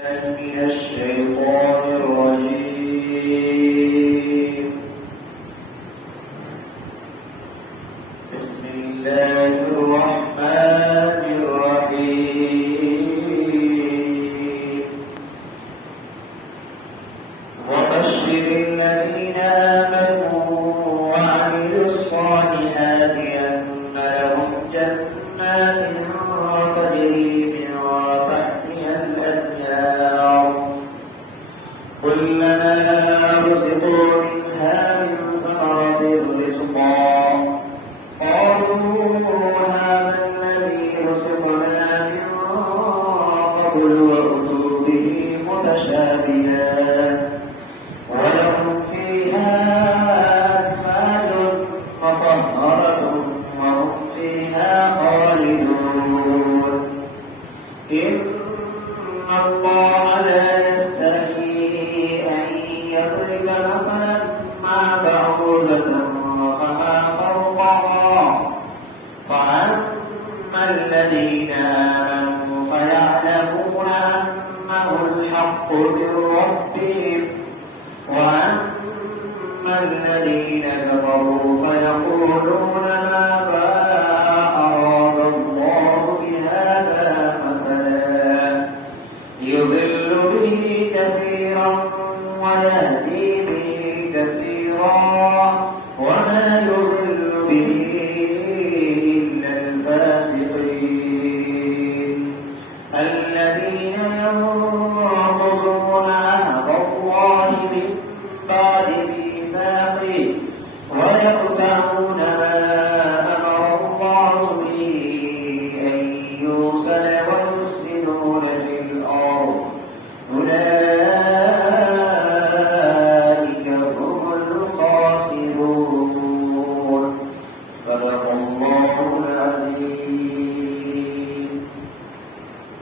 من الشيطان الرجيم. بسم الله الرحمن الرحيم. وبشر الذين آمنوا وعملوا الصالحات أن لهم جنات تجري من تحتها الأنهار كلما رزقوا منها من ثمرة رزقا قالوا هذا الذي رزقنا من قبل وأتوا به متشابها ولهم فيها أزواج مطهرة وهم فيها خالدون. إن الله لا يستحيي أن يضرب مثلا مع بعوضة فما فوقها فأما الذين آمنوا فيعلمون أنه الحق من ربهم وأما الذين كفروا فيقولون ماذا أراد الله بهذا مثلا يضل به كثيرا ويهدي به كثيرا وما يضل به إلا الفاسقين الذين ينقضون عهد الله من بعد ميثاقه ويقطعون ما أمر الله به أن يوصل ويفسدون في الأرض أولئك هم الخاسرون. صدق الله العظيم.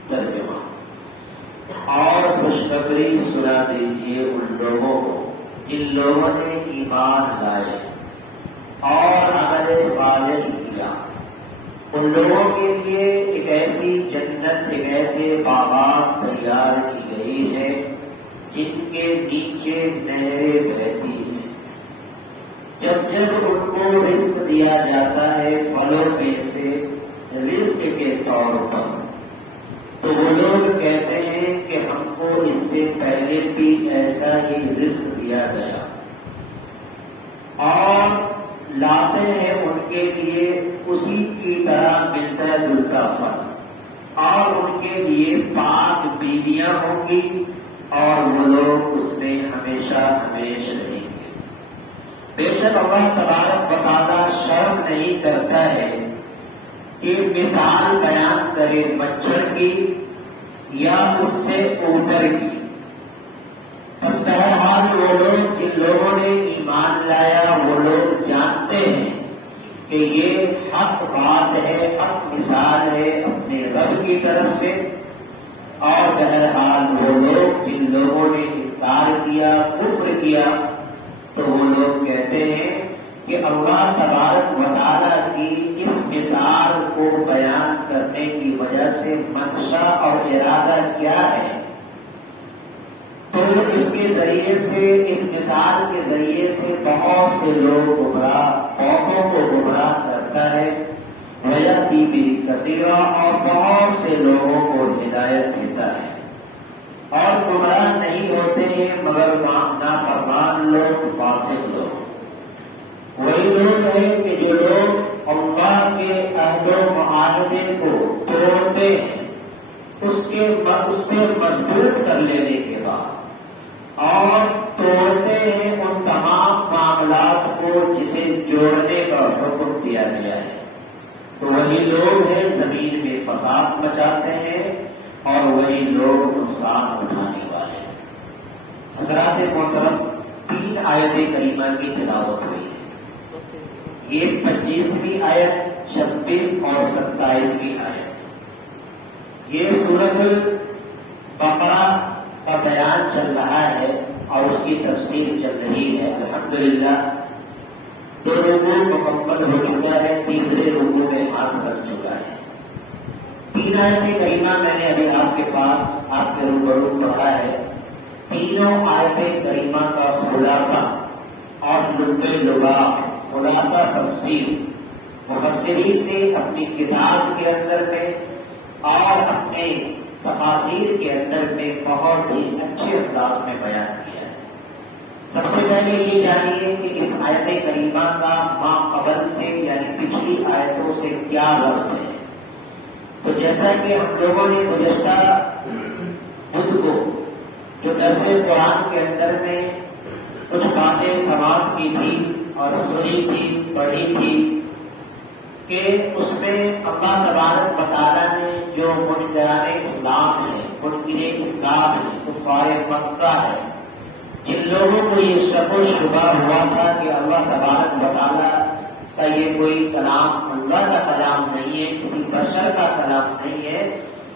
ترجمہ: اور خوشخبری سنا دیجیے ان لوگوں کو جن لوگوں نے ایمان لائے اور عمل صالح کیا. ان لوگوں کے لیے ایک ایسی جنت، ایک ایسے باغات تیار کی گئی ہے جن کے نیچے نہریں بہتی ہیں. جب جب ان کو رزق دیا جاتا ہے پھلوں میں سے رزق کے طور پر، تو وہ لوگ کہتے ہیں کہ ہم کو اس سے پہلے بھی ایسا ہی رزق دیا گیا، اور لاتے ہیں ان کے لیے اسی کی طرح ملتا جلتا پھل، اور ان کے لیے پاک بیویاں ہوں گی اور وہ لوگ اس میں ہمیشہ ہمیشہ رہیں گے. بے شک اللہ تبارک و تعالیٰ شرم نہیں کرتا ہے کہ مثال بیان کرے مچھر کی یا اس سے اوپر کی. بس بہرحال وہ لوگ جن لوگوں نے ایمان لایا وہ لوگ جانتے ہیں کہ یہ حق بات ہے، حق مثال ہے اپنے رب کی طرف سے. اور بہرحال وہ لوگ جن لوگوں نے انکار کیا، کفر کیا، تو وہ لوگ کہتے ہیں کہ اللہ تبارک و تعالیٰ کی اس مثال کو بیان کرنے کی وجہ سے منشا اور ارادہ کیا ہے. تو اس کے ذریعے سے، اس مثال کے ذریعے سے بہت سے لوگ گمراہ، قوموں کو گمراہ کرتا ہے. ویأتی بہ کثیرا، اور بہت سے لوگوں کو ہدایت دیتا ہے. اور گمراہ نہیں ہوتے ہیں مگر نافرمان لوگ، فاسق لوگ. وہی لوگ ہیں کہ جو لوگ اللہ کے عہد و معاہدے کو توڑتے ہیں اس سے مضبوط کر لینے کے بعد، اور توڑتے ہیں ان تمام معاملات کو جسے جوڑنے کا حکم دیا گیا ہے. تو وہی لوگ ہیں زمین میں فساد مچاتے ہیں اور وہی لوگ نقصان اٹھانے والے ہیں. حضرات محترم، 3 آیت کریمہ کی تلاوت ہوئی ہے. یہ 25ویں آیت، 26 اور 27ویں آیت. یہ سورۃ البقرہ کا بیان چل رہا ہے اور اس کی تفصیل چل رہی ہے. الحمدللہ 2 رکوع مکمل ہو چکا ہے، تیسرے رکوع میں ہاتھ رکھ چکا ہے. تین آیتیں کریمہ میں نے ابھی آپ کے پاس آپ کے روبرو پڑھا ہے. تینوں آیتیں کریمہ کا خلاصہ اور لب لباب خلاصہ تفسیر مفسرین نے اپنی کتاب کے اندر میں اور اپنے تفاسیر کے اندر میں بہت ہی اچھے انداز میں بیان کیا ہے. سب سے پہلے یہ جانیے کہ اس آیت کریمہ کا ما قبل سے یعنی پچھلی آیتوں سے کیا ربط ہے. تو جیسا کہ ہم لوگوں نے گزشتہ بدھ کو جو درس قرآن کے اندر میں کچھ باتیں سماعت کی تھی اور سنی تھی پڑھی تھی کہ اس میں اللہ تبارک و تعالیٰ نے جو منکران اسلام ہے منکر اسلام ہے کفار مکہ ہے جن لوگوں کو یہ شک و شبہ ہوا تھا کہ اللہ تبارک و تعالیٰ کا یہ کوئی کلام اللہ کا کلام نہیں ہے کسی بشر کا کلام نہیں ہے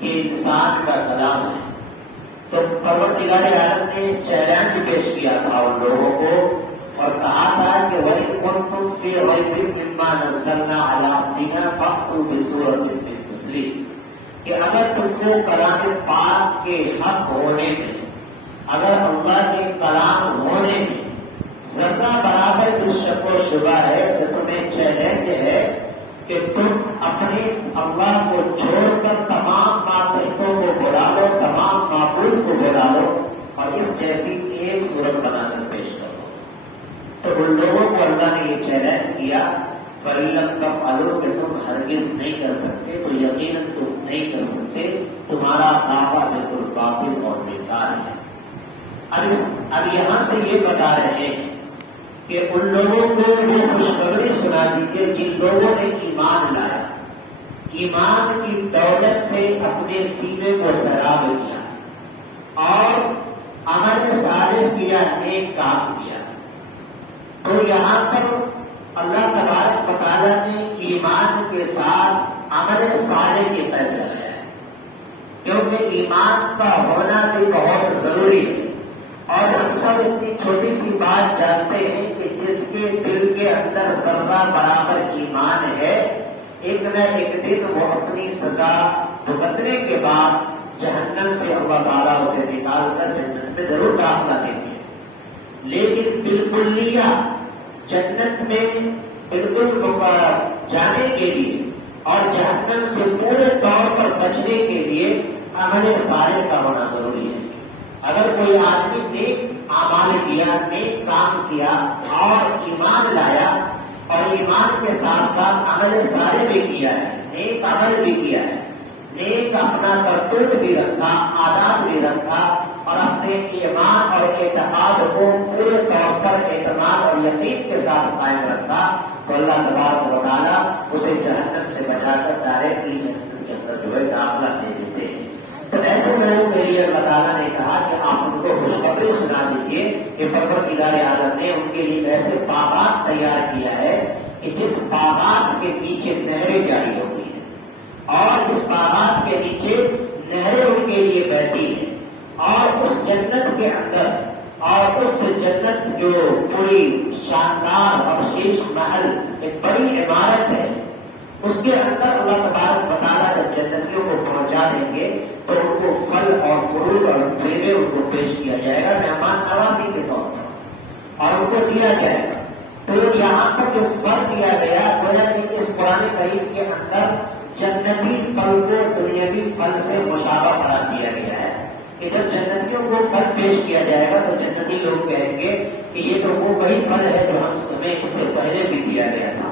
یہ انسان کا کلام ہے. تو پروردگار عالم نے چیلنج پیش کیا تھا ان لوگوں کو اور کہا تھا کہ وَإِن كُنتُمْ فِي رَيْبٍ مِّمَّا نَزَّلْنَا عَلَىٰ عَبْدِنَا فَأْتُوا بِسُورَةٍ مِّن مِّثْلِهِ کہ اگر تم کو کلام پاک کے حق ہونے میں اگر اللہ کے کلام ہونے میں ذرہ برابر کی شک و شبہ ہے تو تمہیں چیلنج ہے کہ تم اپنے اللہ کو چھوڑ کر تمام ماتحتوں کو بلا لو تمام معبود کو بلا لو اور اس جیسی ایک صورت بنا کر پیش کرو. تو ان لوگوں کو اللہ نے یہ چیلنج کیا فَإِلَّمْ تَفْعَلُوا کہ تم ہرگز نہیں کر سکتے تو یقیناً تم نہیں کر سکتے تمہارا دعویٰ بالکل باطل اور بیکار ہے. اب یہاں سے یہ بتا رہے ہیں کہ ان لوگوں کو یہ خوشخبری سنا دیجیے جن لوگوں نے ایمان لایا ایمان کی دولت سے اپنے سینے کو سراب کیا اور عمل صالح کیا نیک کام کیا. تو یہاں پر اللہ تبارک و تعالیٰ نے ایمان کے ساتھ عمل صالح کے طرف لگایا ہے کیونکہ ایمان کا ہونا بھی بہت ضروری ہے. اور ہم سب اتنی چھوٹی سی بات جانتے ہیں کہ جس کے دل کے اندر ذرہ برابر ایمان ہے ایک نہ ایک دن وہ اپنی سزا بھگتنے کے بعد جہنم سے اللہ تعالیٰ اسے نکال کر جنت میں ضرور داخلہ دیتے ہیں. لیکن بالکلیہ جنت میں بالکل جانے کے لیے اور جہنم سے پورے طور پر بچنے کے لیے عمل صالح کا ہونا ضروری ہے. اگر کوئی آدمی نیک اعمال کیا نیک کام کیا اور ایمان لایا اور ایمان کے ساتھ ساتھ عمل صالح بھی کیا ہے نیک عمل بھی کیا ہے نیک اپنا کرتوت بھی رکھا آداب بھی رکھا اور اپنے ایمان اور اعتقاد کو پورے طور پر اعتماد اور یقین کے ساتھ قائم رکھا تو اللہ تبارک و تعالیٰ اسے جہنم سے بچا کر ڈائریکٹلی جہنم کے اندر جو ہے داخلہ دے دیتے ہیں. تو ایسے لوگوں کے لیے اللہ تعالیٰ نے کہا کہ آپ ان کو خوشخبری سنا دیجیے کہ پروردگار عالم نے ان کے لیے ایسے باغات تیار کیا ہے کہ جس باغات کے نیچے نہریں جاری ہوتی ہیں اور اس باغات کے نیچے نہریں ان کے لیے بہتی ہیں اور اس جنت کے اندر اور اس جنت جو پوری شاندار اور شیش محل ایک بڑی عمارت ہے اس کے اندر اللہ تبارک و تعالیٰ جب جنتیوں کو پہنچا دیں گے تو ان کو پھل اور فروٹ اور میوے ان کو پیش کیا جائے گا مہمان نوازی کے طور پر اور ان کو دیا جائے گا. تو یہاں پر جو پھل دیا گیا گویا کہ اس قرآن کریم کے اندر جنتی پھل کو دنیاوی پھل سے مشابہ قرار دیا گیا ہے کہ جب جنتیوں کو پھل پیش کیا جائے گا تو جنتی لوگ کہیں گے کہ یہ تو وہ وہی پھل ہے جو ہمیں اس سے پہلے بھی دیا گیا تھا.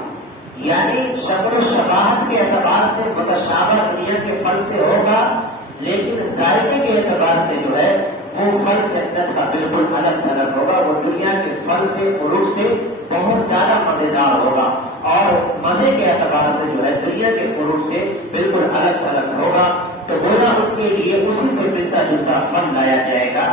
یعنی شکل و شباہت کے اعتبار سے متشابہ دنیا کے پھل سے ہوگا لیکن ذائقے کے اعتبار سے جو ہے وہ پھل جنت کا بالکل الگ الگ ہوگا. وہ دنیا کے پھل سے فروٹ سے بہت زیادہ مزیدار ہوگا اور مزے کے اعتبار سے جو ہے دنیا کے فروٹ سے بالکل الگ الگ ہوگا. تو بولا ان کے لیے اسی سے ملتا جلتا پھل لایا جائے گا.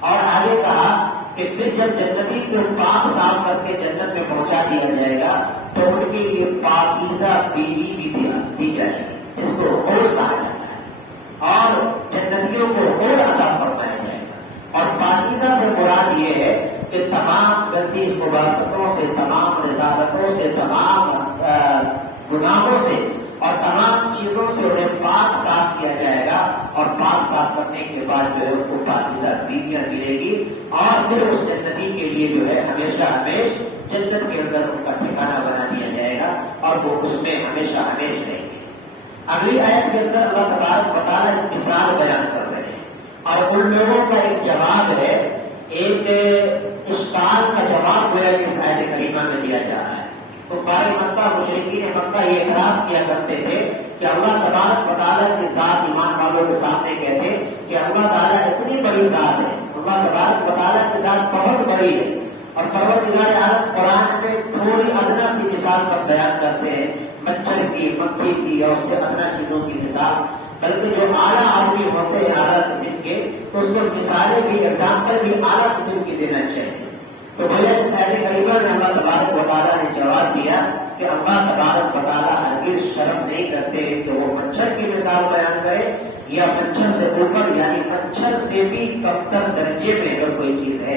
اور آگے کہا کہ پھر جب جنتی کو پاک صاف کر کے جنت میں پہنچا دیا جائے گا تو ان کے لیے پاکیزہ بیوی بھی دی جائے گی جس کو حور کہا جاتا ہے اور جنتیوں کو حور عطا فرمایا جائے گا. اور پاکیزہ سے مراد یہ ہے کہ تمام گندی خباثتوں سے تمام رذالتوں سے تمام گناہوں سے اور تمام چیزوں سے انہیں پاک صاف کیا اور پاک صاف کرنے کے بعد جو ہے ان کو پاکیزہ بیویاں ملے گی اور پھر اس جنتی کے لیے جو ہے ہمیشہ ہمیش جنت کے اندر ان کا ٹھکانہ بنا دیا جائے گا اور وہ اس میں ہمیشہ ہمیش رہیں گے۔ اگلی آیت کے اندر اللہ تبارک و تعالیٰ ایک مثال بیان کر رہے ہیں اور ان لوگوں کا ایک جواب ہے، ایک اشکال کا جواب گویا کہ اس آیت کریمہ میں دیا جا رہا ہے۔ کفار مکہ مشرکین مکہ یہ اعتراض کیا کرتے تھے کہ اللہ تبارک و تعالیٰ کی ذات ایمان والوں کے سامنے کہتے کہ اللہ تعالیٰ اتنی بڑی ذات ہے، اللہ تبارک و تعالیٰ کی ذات بہت بڑی ہے، اور پروردگار عالم قرآن میں تھوڑی ادنا سی مثال سب بیان کرتے ہیں، مچھر کی، مکھی کی اور اس سے ادنا چیزوں کی مثال، بلکہ جو اعلیٰ آدمی ہوتے ہیں اعلیٰ قسم کے تو اس کو مثالیں بھی، ایگزامپل بھی اعلیٰ قسم کی دینا چاہیے۔ تو بھیا اس آیت کریمہ میں اللہ تبارک و تعالیٰ نے جواب دیا کہ اللہ تبارک و تعالیٰ ہرگز شرم نہیں کرتے کہ وہ مچھر کی مثال بیان کرے یا مچھر سے اوپر یعنی مچھر سے بھی کمتر درجے میں اگر کوئی چیز ہے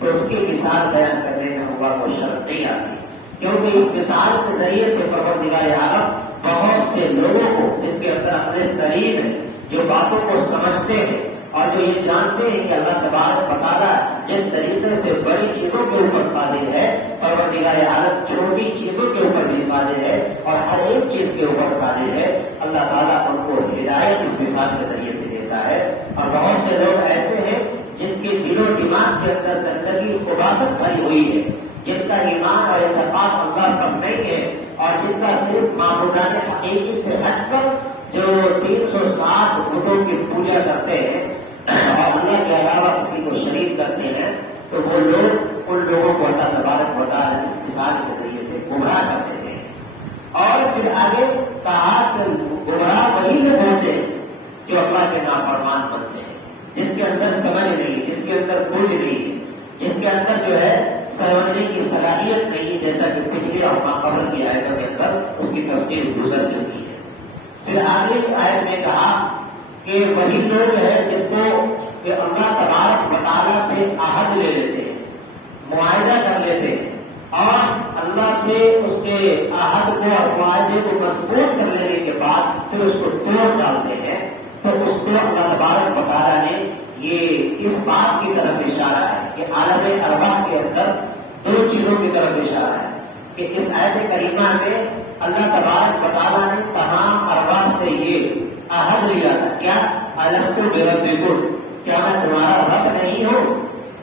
تو اس کی مثال بیان کرنے میں اللہ کو شرم نہیں آتی، کیونکہ اس مثال کے ذریعے سے پروردگار عالم بہت سے لوگوں کو جس کے اندر اپنے شریر ہے، جو باتوں کو سمجھتے ہیں اور جو یہ جانتے ہیں کہ اللہ تبارک و تعالیٰ جس طریقے سے بڑی چیزوں کے اوپر قادر ہے، پروردگار عالم چھوٹی چیزوں کے اوپر بھی قادر ہے اور ہر ایک چیز کے اوپر قادر ہے، اللہ تعالیٰ ان کو ہدایت اس مثال کے ذریعے سے دیتا ہے۔ اور بہت سے لوگ ایسے ہیں جس کے دل و دماغ کے اندر گندگی خباثت بھری ہوئی ہے، جن کا ایمان اور اعتقاد اللہ پر نہیں ہے اور جن کا صرف معبودان حقیقی سے ہٹ کر جو 360 بتوں کی پوجا کرتے ہیں اور اللہ کے علاوہ کسی کو شریک کرتے ہیں، تو وہ لوگ ان لوگوں کو اللہ تبارک و تعالیٰ اس مثال کے ذریعے سے گمراہ کر دیتے ہیں۔ اور پھر آگے کہا کہ گمراہ وہی لوگ ہوتے ہیں جو اللہ کے نافرمان بنتے ہیں، جس کے اندر سمجھ نہیں، جس کے اندر بوجھ نہیں، جس کے اندر جو ہے سمجھنے کی صلاحیت نہیں، جیسا کہ پچھلی اور ماقبل کی آیتوں کے اندر اس کی تفصیل گزر چکی ہے۔ پھر آگے کی آیت میں کہا کہ وہی لوگ ہیں جس کو کہ اللہ تبارک و تعالیٰ سے عہد لے لیتے ہیں، معاہدہ کر لیتے ہیں اور اللہ سے اس کے عہد کو اور معاہدے کو مضبوط کر لینے کے بعد پھر اس کو توڑ ڈالتے ہیں، تو اس کو اللہ تبارک و تعالیٰ نے یہ اس بات کی طرف اشارہ ہے کہ عالم ارواح کے اندر دو چیزوں کی طرف اشارہ ہے کہ اس آیت کریمہ میں اللہ تبارک و تعالیٰ نے تمام ارواح سے یہ عہد لیا تھا، کیا الستو بربکم، کیا میں تمہارا رب نہیں ہوں،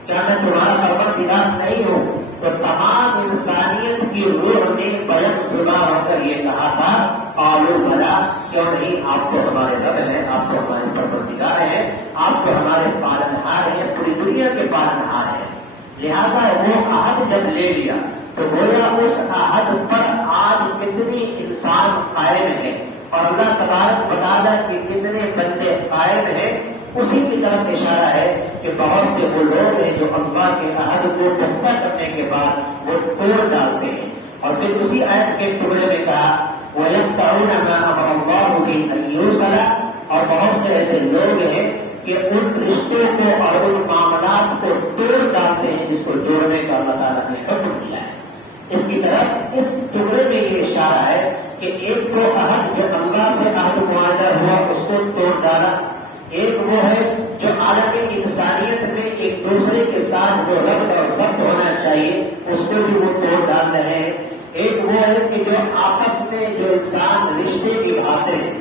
کیا میں تمہارا پروردگار نہیں ہوں؟ تو تمام انسانیت کی روح نے بلند زبان ہو کر یہ کہا تھا قالوا بھلا، کیوں نہیں، آپ تو ہمارے رب ہیں، آپ تو ہمارے پروردگار ہیں، آپ تو ہمارے پالنہار ہیں، پوری دنیا کے پالنہار ہیں۔ لہذا وہ عہد جب لے لیا تو گویا اس عہد پر آج کتنی انسان قائم ہے اور اللہ تبارک و تعالیٰ کے کتنے بندے قائم ہیں، اسی کی طرف اشارہ ہے کہ بہت سے وہ لوگ ہیں جو اللہ کے عہد کو پختہ کرنے کے بعد وہ توڑ ڈالتے ہیں۔ اور پھر اسی آیت کے ٹکڑے میں کہا وَيَقْطَعُونَ مَا أَمَرَ اللَّهُ بِهِ أَن يُوصَلَ، اور بہت سے ایسے لوگ ہیں کہ ان رشتوں کو اور ان معاملات کو توڑ ڈالتے ہیں جس کو جوڑنے کا اللہ تعالیٰ نے حکم دیا ہے۔ اس کی طرف اس ٹکڑے میں یہ اشارہ ہے کہ ایک تو عہد جو اللہ سے عہد معاہدہ ہوا اس کو توڑ ڈالا، ایک وہ ہے جو عالم انسانیت میں ایک دوسرے کے ساتھ جو ربط اور ضبط ہونا چاہیے اس کو بھی وہ توڑ ڈال رہے ہیں، ایک وہ ہے کہ جو آپس میں جو انسان رشتے نبھاتے ہیں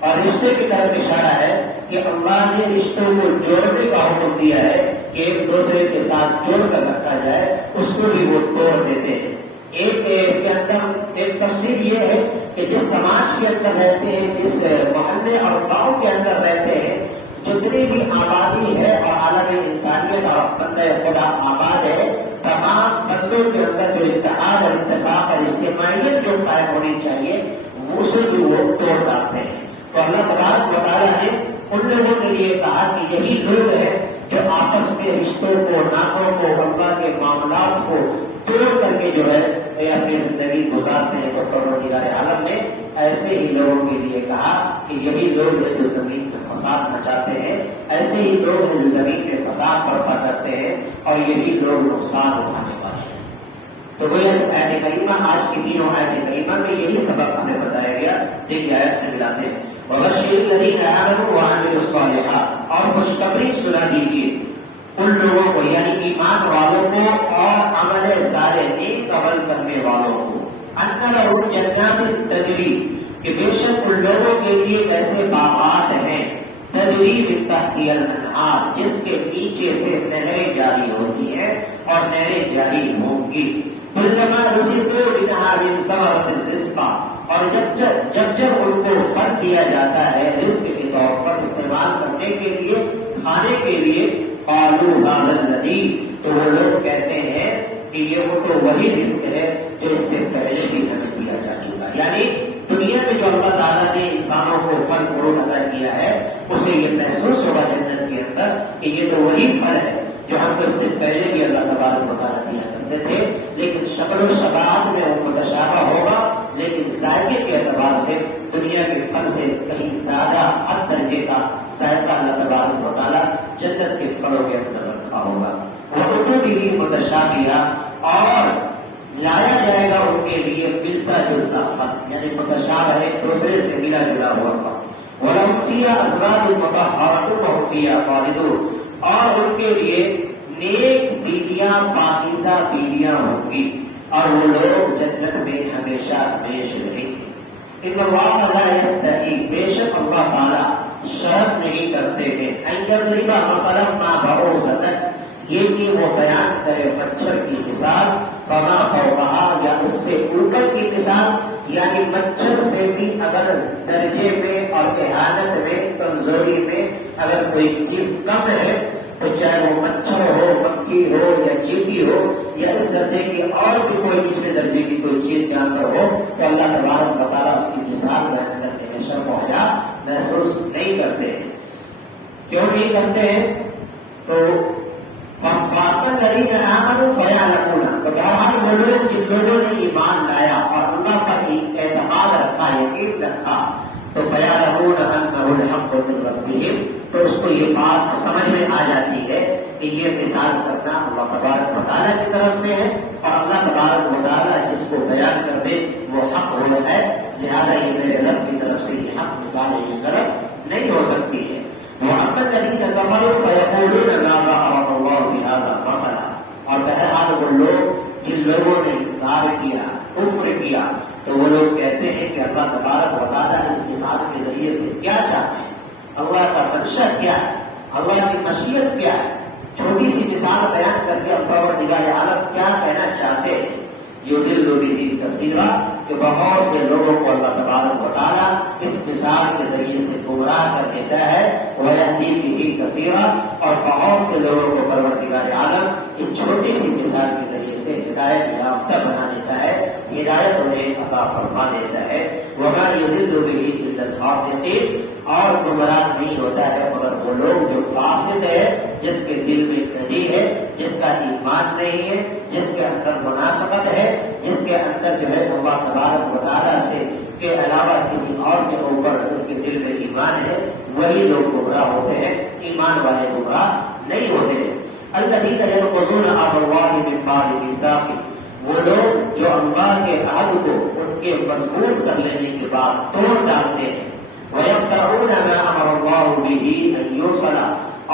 اور رشتے کی طرف اشارہ ہے کہ اللہ نے رشتوں کو جوڑنے کا حکم دیا ہے کہ ایک دوسرے کے ساتھ جوڑ کر رکھا جائے، اس کو بھی وہ توڑ دیتے ہیں۔ ایک اس کے اندر ایک تفصیل یہ ہے کہ جس سماج کے اندر رہتے ہیں، جس محلے اور گاؤں کے اندر رہتے ہیں، جتنی بھی آبادی ہے اور عالم انسانیت اور بندہ خدا آباد ہے، تمام بندوں کے اندر جو اتحاد اور اتفاق اور اجتماعیت جو قائم ہونی چاہیے اسے بھی وہ توڑ ڈالتے ہیں۔ تو اللہ تبارک و تعالیٰ نے ان لوگوں کے لیے کہا کہ یہی لوگ ہیں جو آپس میں رشتوں کو، ناطوں کو، اللہ کے معاملات کو توڑ کر کے جو ہے اپنی زندگی گزارتے ہیں۔ تو پروردگار عالم نے ایسے ہی لوگوں کے لیے کہا کہ یہی لوگ ہیں جو زمین میں فساد مچاتے ہیں، ایسے ہی لوگ ہیں جو زمین میں فساد برپا کرتے ہیں اور یہی لوگ نقصان اٹھانے والے ہیں۔ تو وہ اس آیت کریمہ، آج کی تینوں آیت کریمہ میں یہی سبق ہمیں بتایا گیا۔ دیکھیے آیت سے ملاتے ہیں وَبَشِّرِ الَّذِينَ آمَنُوا وَعَمِلُوا الصَّالِحَاتِ الصالحات، اور خوشخبری سنا دیجیے ان لوگوں کو، یعنی ایمان والوں کو اور عمل صالح نیک عمل کرنے والوں کو، ان لہم جنات تجری، کہ بے شک ان لوگوں کے لیے ایسے باغات ہیں، تجری من تحتها الانہار، جس کے نیچے سے نہریں جاری ہوتی ہیں اور نہریں جاری ہوں گی، کلما رزقوا منها من ثمرۃ الرزق، اور جب ان کو پھل دیا جاتا ہے رزق کے طور پر استعمال کرنے کے لیے، کھانے کے لیے، قالوا هذا الذی، تو وہ لوگ کہتے ہیں کہ یہ وہ تو وہی رزق ہے جو اس سے پہلے بھی ہمیں دیا جا چکا، یعنی دنیا میں جو اللہ تعالیٰ نے انسانوں کو پھل فروٹ عطا کیا ہے، اسے یہ محسوس ہوگا جنت کے اندر کہ یہ تو وہی پھل ہے جو ہم کو اس سے پہلے بھی اللہ تبارک و تعالیٰ دیا کرتے تھے، لیکن شکل و شباہت میں وہ متشابہ ہوگا، لیکن ذائقے کے اعتبار سے دنیا کے پھل سے کہیں زیادہ حد درجے کا ذائقہ اللہ تبارک و تعالیٰ جنت کے پھلوں کے اندر رکھا ہوگا۔ وہ بھی متشابہہ، اور لایا جائے گا ان کے لیے ملتا جلتا پھل، یعنی متشابہ ایک دوسرے سے ملا جلا ہوا پھل، وَلَهُمْ فِيهَا أَزْوَاجٌ مُطَهَّرَةٌ وَهُمْ فِيهَا خَالِدُونَ، اور ان کے لیے نیک بیویاں، پاکیزہ بیویاں ہوں گی، اور وہ لوگ جنت میں ہمیشہ ہمیشہ رہیں گے۔ ان اللہ لا یستحی، بے شک اللہ تعالی شرط نہیں کرتے ہیں، ان یضرب مثلا ما بعوضۃ، یہ کہ وہ بیان کرے مچھر کی مثال، فما فوقها، یا اس سے اوپر کی مثال، یعنی مچھر سے بھی اگر درجے میں اور احانت میں، کمزوری میں اگر کوئی چیز کم ہے، تو چاہے وہ مچھر ہو، مکھی ہو یا چیٹی ہو، یا اس درجے کی اور بھی کوئی پچھلے درجے کی کوئی چیز جانور ہو، تو اللہ تبارک و تعالیٰ اس کی مثال بیان کرنے میں شرم و حیا محسوس نہیں کرتے ہیں۔ کیوں نہیں کرتے ہیں؟ تو الذین آمنوا فیعلمون، تو بہرحال وہ لوگ جن لوگوں نے ایمان لایا اور اللہ پر اعتماد رکھا، یقین رکھا، تو فیعلمون انہ الحق من ربہم، تو اس کو یہ بات سمجھ میں آ جاتی ہے کہ یہ مثال کرنا اللہ تبارک و تعالیٰ کی طرف سے ہے، اور اللہ تبارک و تعالیٰ جس کو بیان کر دے وہ حق ہو ہے، لہذا یہ میرے رب کی طرف سے یہ حق مثال اس طرف نہیں ہو سکتی ہے۔ وَأَمَّا الَّذِينَ كَفَرُوا فَيَقُولُونَ مَاذَا أَرَادَ اللَّهُ بِهَذَا مَثَلًا، اور بہرحال وہ لوگ جن لوگوں نے انکار کیا، کفر کیا، تو وہ لوگ کہتے ہیں کہ اللہ تبارک و تعالیٰ اس مثال کے ذریعے سے کیا چاہتے ہیں، اللہ کا منشا کیا ہے، اللہ کی مشیت کیا ہے، چھوٹی سی مثال بیان کر کے پروردگار عالم کیا کہنا چاہتے ہیں۔ یضل بہ کثیرا، کہ بہت سے لوگوں کو اللہ تبارک و تعالیٰ اس مثال کے ذریعے سے گمراہ کر دیتا ہے، ویہدی بہ کثیرا، اور بہت سے لوگوں کو پروردگار عالم اس چھوٹی سی مثال کے ذریعے سے ہدایت یافتہ بنا دیتا ہے، ہدایت انہیں عطا فرما دیتا ہے۔ وما یضل بہ الا الفاسقین، اور گمراہ نہیں ہوتا ہے مگر وہ لوگ جو فاسد ہے، جس کے دل میں کجی ہے، جس کا ایمان نہیں ہے، جس کے اندر منافقت ہے، جس کے اندر جو ہے اللہ تبارک و تعالیٰ سے کے علاوہ کسی اور کے اوپر ان کے دل میں ایمان ہے، وہی لوگ گمراہ ہوتے ہیں، ایمان والے گمراہ نہیں ہوتے ہیں۔ الذین ینقضون عہد اللہ من بعد میثاقہ، وہ لوگ جو اللہ کے عہد کو ان کے مضبوط کر لینے کے بعد توڑ ڈالتے ہیں، وَيَقْطَعُونَ مَا أَمَرَ اللَّهُ بِهِ أَن يُوصَلَ،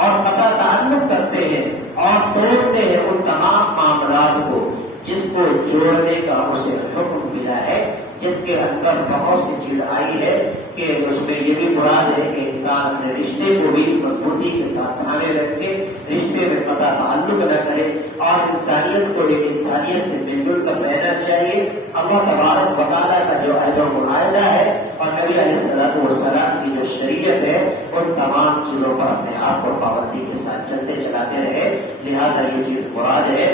اور قطع تعلق کرتے ہیں اور توڑتے ہیں ان تمام معاملات کو جس کو جوڑنے کا اسے حکم ملا ہے، جس کے اندر بہت سی چیز آئی ہے کہ اس میں یہ بھی مراد ہے کہ انسان اپنے رشتے کو بھی مضبوطی کے ساتھ تھامے رکھے، رشتے میں قطع تعلق نہ کرے، اور انسانیت کو ایک انسانیت سے مل جل کر رہنا چاہیے۔ اللہ تبارک و تعالیٰ کا جو عہد و معاہدہ ہے اور نبی علیہ الصلوۃ والسلام کی جو شریعت ہے، ان تمام چیزوں پر اپنے آپ کو پابندی کے ساتھ چلتے چلاتے رہے، لہٰذا یہ چیز مراد ہے۔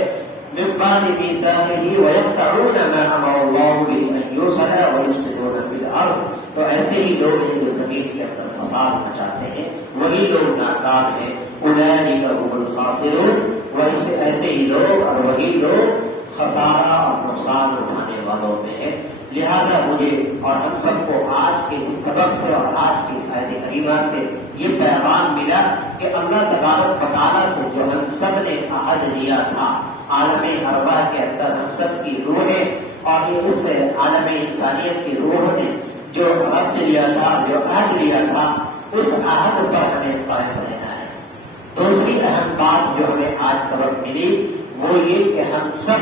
من بعد میثاقہ ویقطعون ما امر اللہ بہ ان یوصل ویفسدون فی الارض، تو ایسے ہی لوگ ہیں جو زمین کے اندر فساد مچاتے ہیں، وہی لوگ ناکام ہیں۔ اولئک هم الخاسرون، ایسے ہی لوگ اور وہی لوگ خسارہ اور نقصان اٹھانے والوں میں ہیں۔ لہذا مجھے اور ہم سب کو آج کے اس سبق سے اور آج کی اس آیت کریمہ سے یہ پیغام ملا کہ اللہ تبارک و تعالیٰ سے جو ہم سب نے عہد لیا تھا، عالم ارواح کے اندر ہم سب کی روحیں اور یہ اس سے عالم انسانیت کی روح نے جو عہد لیا تھا، جو عہد لیا تھا، اس عہد پر ہمیں قائم رہنا ہے۔ دوسری اہم بات جو ہمیں آج سبق ملی وہ یہ کہ ہم سب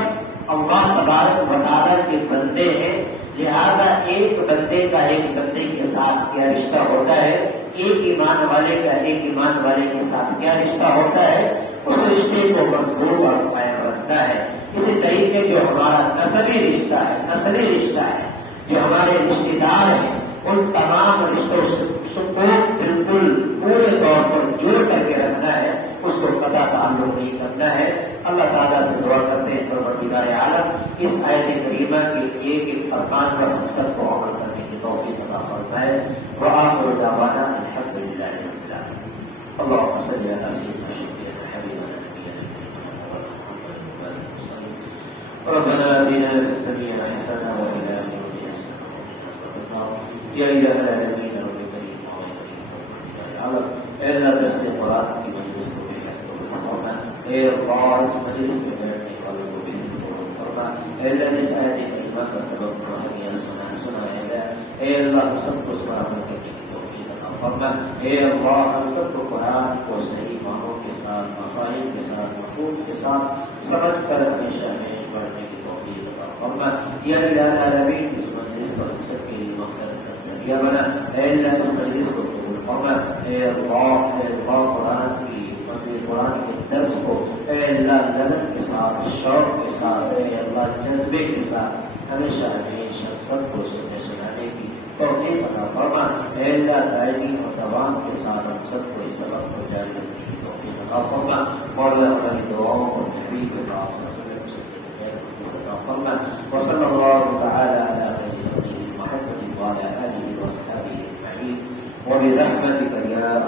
اللہ تبارک و تعالیٰ کے بندے ہیں، لہذا ایک بندے کا ایک بندے کے ساتھ کیا رشتہ ہوتا ہے، ایک ایمان والے کا ایک ایمان والے کے ساتھ کیا رشتہ ہوتا ہے، اس رشتے کو مضبوط اور قائم رکھتا ہے۔ اسی طریقے جو ہمارا نسبی رشتہ ہے، جو ہمارے رشتے دار ہیں، ان تمام رشتوں کو بالکل پورے طور پر جوڑ کر کے رکھنا ہے، اس کو قطع تعلق نہیں کرنا ہے۔ اللہ تعالیٰ سے دعا کرتے ہیں پروردگار عالم اس آیت کریمہ کے ایک ایک فرمان پر ہم سب کو عمل کرنے کی توفیق عطا فرمائے۔ وآخر دعوانا الحمد للہ رب العالمین۔ اللهم صل على سيدنا شفيعنا حبيبنا نبينا محمد ربنا آتنا في الدنيا حسنة وفي الآخرة حسنة وقنا عذاب النار يا إله العالمين رب الكريم وعلى اے اللہ درس قرآن کی مجلس کو بہتر فرما، اے اللہ اس مجلس میں بیٹھنے والوں کو بہتر فرما، اے اللہ اس آیت کریمہ کا سبب روحانیہ سنایا گیا، اے اللہ ہم سب کو اس پر عمل کرنے کی توفیق عطا فرما، اے اللہ ہم سب کو قرآن کو صحیح معنوں کے ساتھ، مفاہیم کے ساتھ، مفہوم کے ساتھ سمجھ کر ہمیشہ پڑھنے کی توفیق عطا فرما۔ یا الہ العالمین اس مجلس پر ہم سب کے لیے مغفرت کا ذریعہ بنا، اے اللہ اس مجلس کو قبول فرما، اے اللہ قرآن کے درس کو اے اللہ لگن کے ساتھ، شوق کے ساتھ، اے اللہ جذبے کے ساتھ ہمیشہ سب کو سنانے کی توفیق عطا فرما، اے اللہ دائمی اور دوام کے ساتھ ہم سب کو اس سبق کو جاری رکھنے کی توفیق عطا فرما۔ مولا ہماری دعاؤں کو نبی کے پاس عطا فرما۔ وصلی اللہ تعالی علی خیر محمد وعلی آلہ وصحبہ اجمعین وبرحمتک یا